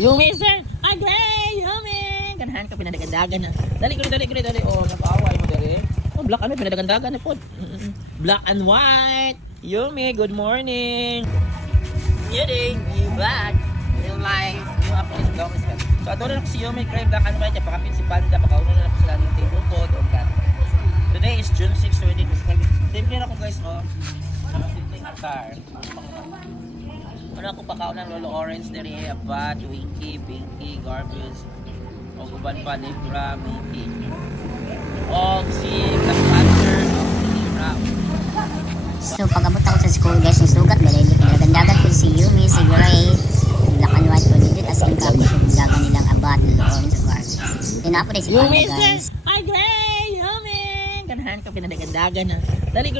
Yumi, sir! Agay! Yumi! Ganahan ka, pinadagandagan na. Dali. Oh, napaaway mo dali. Oh, black ano, pinadagandagan na po. Black and white. Yumi, good morning. Yumi, you back. You like, you up on the ka. So, ato na ako si Yumi, cry black and white. Pakapin si Panda, pakauna na ako sila ng table code. Today is June 6, 2020. Simple na ako guys, oh. Simple na car. Ano ako pakaon ng Lolo Orange diri, Abat, Winky, Pinky, Garbage, o Guban pa, Libra, Mickey. O si Gaspander, o si Libra. So pag-abot ako sa school guys, yung sugat, nagdagan ko si Yumi, si Gray, black and white ko dito, as in kami yung dagan nilang Abat, Lolo Orange, o Garbage. Yun ako rin si Panda guys. Hi Gray! Yumi! Ganahan ka, pinadagandagan na. Dali.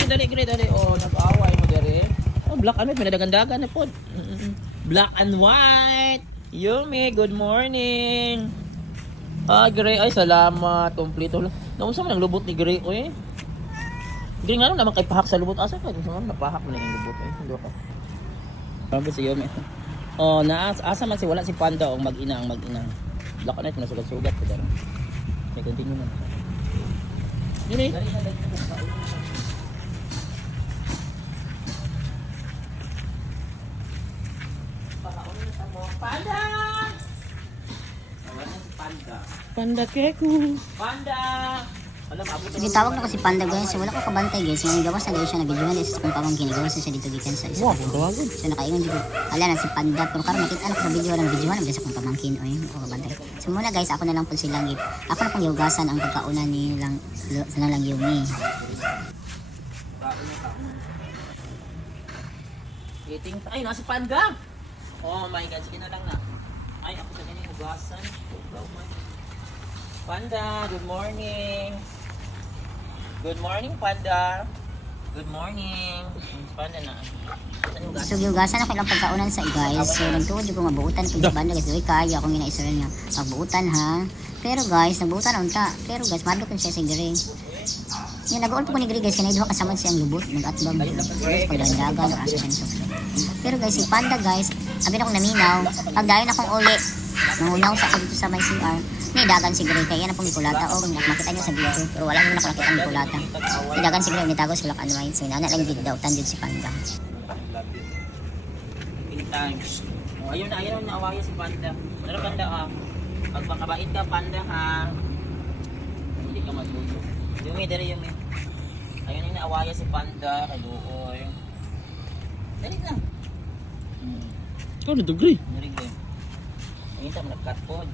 O, nag-away mo dali. Oh, black and white, pinadagandagan na po. Black and white. Yumi, good morning. Gray, ay salamat. Kompleto lang. Naunsa man ang lubot ni Gray, oy. Gray nga naman kay pahak sa lubot. Asa ka? Napahak na yung lubot, eh. Hindi ka. Sabi si Yumi. Oh, asa man si wala si Panda o mag-ina. Black and white, nasugat-sugat ko dara. May continue na. Gray. Panda! Panda keku. Panda! Alam, abot So gitawag na ko si Panda guys, so wala ko kabantay guys, yung gawas na guys siya, nabidyohan guys, kung pamangkin, gawas na siya dito gikan sa isa. So nakaingon dito, ala na si Panda, pero karon nakita na ko sa video ng videohan guys, kung pamangkin, o yun, o kabantay. So muna guys, ako na lang po silang, ako na pang yugasan ang pagkauna ni lang Yumi. Eating, ay, nasa Panda! Oh my God, sige na lang na. Ay, ako sa ganyan hugasan. Panda, good morning. Good morning, Panda. Good morning. Panda na. So yugasan ako ilang pagkaunan sa guys, so nagtuod yung mabuutan ko sa Panda guys, doy kayo akong ginaisaran niya, magbuutan ha. Pero guys, nagbuutan na unta. Pero guys, madlo ko siya sa Gray. Yung nag-uol po ko ni Gray guys, kinay duha kasamad siyang lubot, nag-atbang guys, paglandagan, o asa siyang sukso. Pero guys, si Panda guys, sabi na akong naminaw, pag dayon akong uli, nangunaw sa ako dito sa may CR, may dagan si Gray, kaya na pong Nicolata, o makita niyo sa video, pero wala mo nakakita ang Nicolata. May dagan si Gray, nitago sa black and white, so inana lang gig daw, tanjud si Panda. Many times. Oh, ayun na awayan si Panda. Pero Panda, magpakabait ka, Panda, ha? Hindi ka magluto. Yumi. Ayun yung naawayan si Panda, kay Luoy. Dali na. Ikaw na to, Gray. Narig eh. Ayun tayo, nag-cut pod.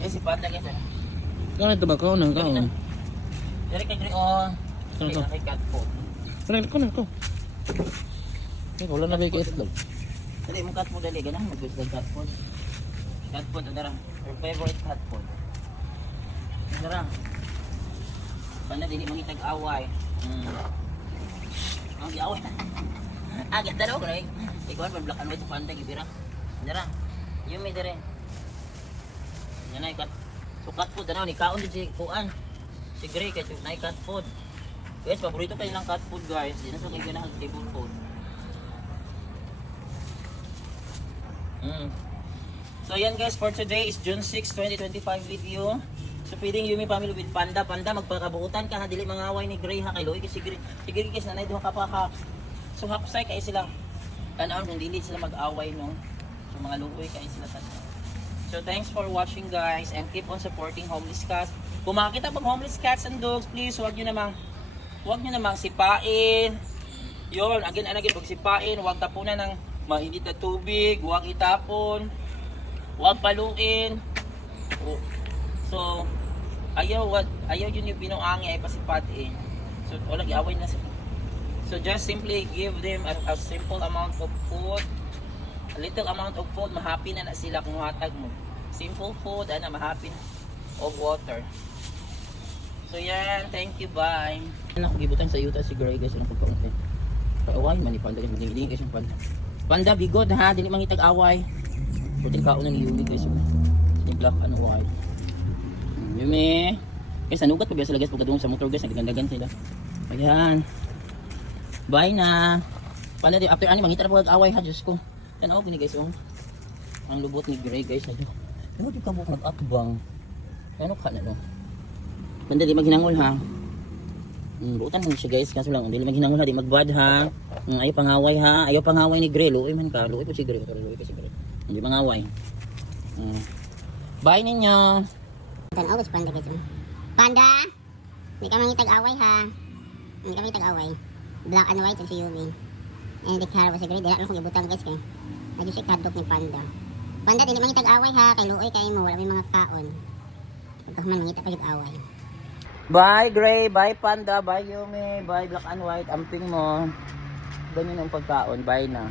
Eh, si Panda guys, Ikaw na ito ba? Ikaw na. Dari kay Gray, oh. Ano to? Kay cut pod. Ikaw na. Ikaw wala na ba yung itlog? Dali, mo cut pod dali. Ganang mag-gusto ng cut pod. Cut pod, adara. Your favorite cut pod. Adara. Panda, dili mangitag away. Ang giaway. Agad daw, Gray. Ikaw pa black and white Panda gibira. Adara. Yumi dire. Yan ay cut. So cut food ano ni kaon di si kuan. Si Gray kay na cut food. Guys, paborito pa nilang cut food guys. Di na sa kay ganahan table food. So yan guys, for today is June 6, 2025 video. So feeding Yumi family with Panda. Panda, magpakabuutan ka ha, dili mangaway ni Gray ha, kay Loy kasi Gray. Si Gray guys nanay duha ka pa ha. So hapsay kay sila. Tanaw kung dili sila mag-away no. So mga luoy kay sila tanaw. So thanks for watching guys and keep on supporting homeless cats. Kung makakita pag homeless cats and dogs, please huwag nyo namang sipain. Yun, again pag sipain, huwag tapunan ng mainit na tubig, huwag itapon, huwag paluin. So ayaw yun yung binuangi ay pasipatiin. So wala giaway na sila. So just simply give them a simple amount of food. A little amount of food, mahappy na sila kung hatag mo. Simple food, mahappy of water. So yan, thank you, bye. Ako gibutan sa yuta si Gray guys, anong pagkaunti. Away man ni Panda guys, magdili guys yung Panda. Panda, bigod ha, dili mangitag away. Puting kaunan ni Yumi guys. Si Black, white. Yumi. Guys, nanugat pa ba sila guys pagkadung sa motor guys, naggandagan sila. Ayan. Bye na. Panda, after ani mangita na po away ha, Diyos ko. Yan ako, guys, oh. Ang lubot ni Gray guys. Ano di ka buok nag-atubang? Ano ka na no? Banda di maghinangol ha. Buutan mo siya guys. Kaso lang, di maghinangol ha. Di magbad ha. Ayaw pangaway ha. Ayaw pangaway ni Gray. Luoy man ka. Luoy po si Gray. Luoy po si Gray. Hindi pangaway. Bye ninyo. Tanaw ko si Panda guys. Panda! Hindi ka mangitag-away ha. Hindi ka mangitag-away. Black and white ang si Yumi. And the car was a great. Dala lang kong ibutang guys kay. Medyo siya kadok ni Panda. Panda, hindi mangitag-away ha. Kay Luoy kayo mo. Wala may mga kaon. Pagkaman mangita pag-away. Bye Gray. Bye Panda. Bye Yumi. Bye Black and White. Amping mo. Ganyan ang pagkaon. Bye na.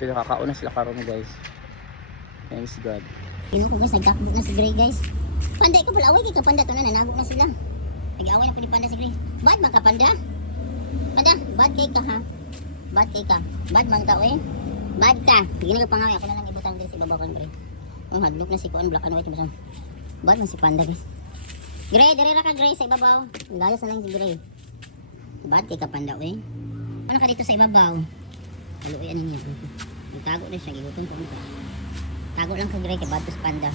So nakakaon na sila karon guys. Thanks God. Yun ko guys, nagkakabot na si Gray guys. Panda, ikaw pala away kay ka Panda. Ito na, nanabok na sila. Nag-away na po ni Panda si Gray. Bad man ka Panda? Panda, bad kay ka ha? Bad kay ka. Bad man ka eh. Bad ka. Sige na pangaway. Ako na lang ibutang din si Babaw kan Gray. Ang hadlok na si Kuan Black and White. Bad man si Panda guys. Gray, darira ka Gray sa ibabaw. Layas na lang si Gray. Bad kay ka Panda eh. Ano ka dito sa ibabaw? Haluin niya. Tago na siya. Gigutom ko. Tago lang ka Gray kay Batos Panda.